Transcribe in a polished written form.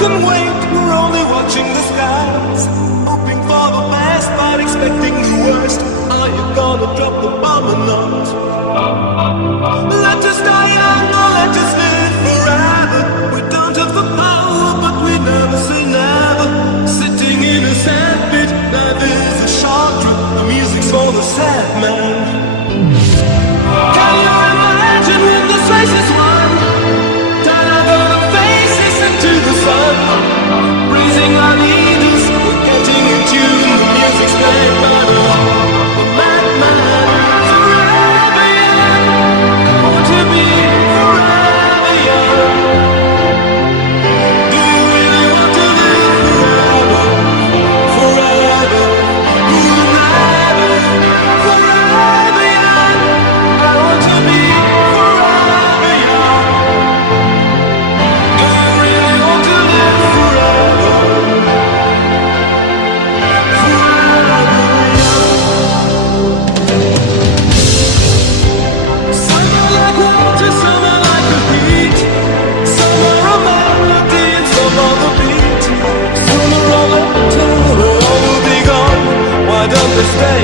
can wait, we're only watching the skies, hoping for the best but expecting the worst. Are you gonna drop the bomb or not? Let us die young or let us live forever. We don't have the power but we never say never. Sitting in a sand pit, life is a short trip. The music's for the sad man. Can you imagine when this race is won? Turn our faces into the sun, raising our leaders, we're getting in tune. The music's played by the madman. Forever young, I want to be forever young. Do you really want to live forever? Forever, forever, forever young. I want to be forever young. Do you really want to live forever? Forever young. Some are like water, some are like the heat. Some are a melody and some are the beat. Sooner or later, they all will be gone. Why don't they stay?